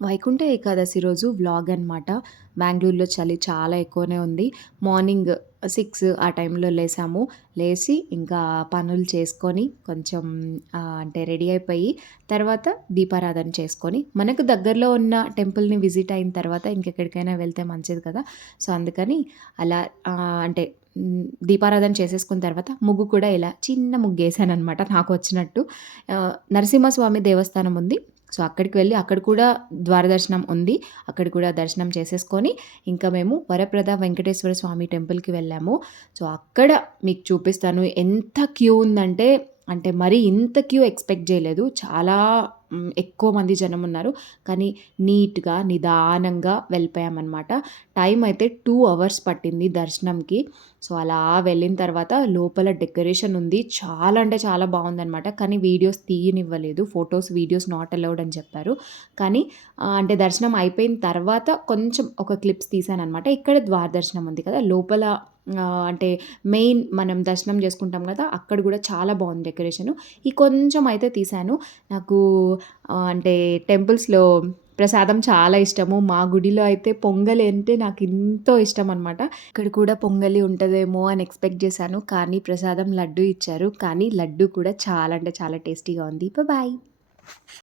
వైకుంఠ ఏకాదశి రోజు వ్లాగ్ అనమాట. బెంగుళూరులో చలి చాలా ఎక్కువనే ఉంది. మార్నింగ్ 6 ఆ టైంలో లేసాము. లేసి ఇంకా పనులు చేసుకొని కొంచెం అంటే రెడీ అయిపోయి తర్వాత దీపారాధన చేసుకొని, మనకు దగ్గరలో ఉన్న టెంపుల్‌ని విజిట్ అయిన తర్వాత ఇంకెక్కడికైనా వెళ్తే మంచిది కదా! సో, అందుకని అలా అంటే దీపారాధన చేసేసుకున్న తర్వాత ముగ్గు కూడా ఇలా చిన్న ముగ్గేసాననమాట నాకొచ్చినట్టు. నరసింహస్వామి దేవస్థానం ఉంది. సో, అక్కడికి వెళ్ళి అక్కడ కూడా ద్వారదర్శనం ఉంది. అక్కడ కూడా దర్శనం చేసేసుకొని, ఇంకా మేము వరప్రద వెంకటేశ్వర స్వామి టెంపుల్‌కి వెళ్ళాము. సో, అక్కడ మీకు చూపిస్తాను. ఎంత క్యూ ఉందంటే, అంటే మరీ ఇంత క్యూ ఎక్స్‌పెక్ట్ చేయలేదు. చాలా ఎక్కువ మంది జనమున్నారు. కానీ నీట్‌గా, నిదానంగా వెళ్ళిపోయామనమాట. టైం అయితే 2 అవర్స్ పట్టింది దర్శనంకి. సో, అలా వెళ్ళిన తర్వాత లోపల డెకరేషన్ ఉంది. చాలా అంటే చాలా బావుందనమాట. కానీ వీడియోస్ తీయనివ్వలేదు. ఫోటోస్, వీడియోస్ నాట్ అలౌడ్ అని చెప్పారు. కానీ అంటే దర్శనం అయిపోయిన తర్వాత కొంచెం ఒక క్లిప్స్ తీశాననమాట. ఇక్కడ ద్వారదర్శనం ఉంది కదా! లోపల అంటే మెయిన్ మనం దర్శనం చేసుకుంటాం కదా! అక్కడ కూడా చాలా బావుంది డెకరేషను. ఈ కొంచెం అయితే తీశాను. నాకు అంటే టెంపుల్స్‌లో ప్రసాదం చాలా ఇష్టము. మా గుడిలో అయితే పొంగలి అంటే నాకెంతో ఇష్టమనమాట. ఇక్కడ కూడా పొంగలి ఉంటదేమో అని ఎక్స్‌పెక్ట్ చేశాను. కానీ ప్రసాదం లడ్డు ఇచ్చారు. కానీ లడ్డు కూడా చాలా అంటే చాలా టేస్టీగా ఉంది. బాయ్.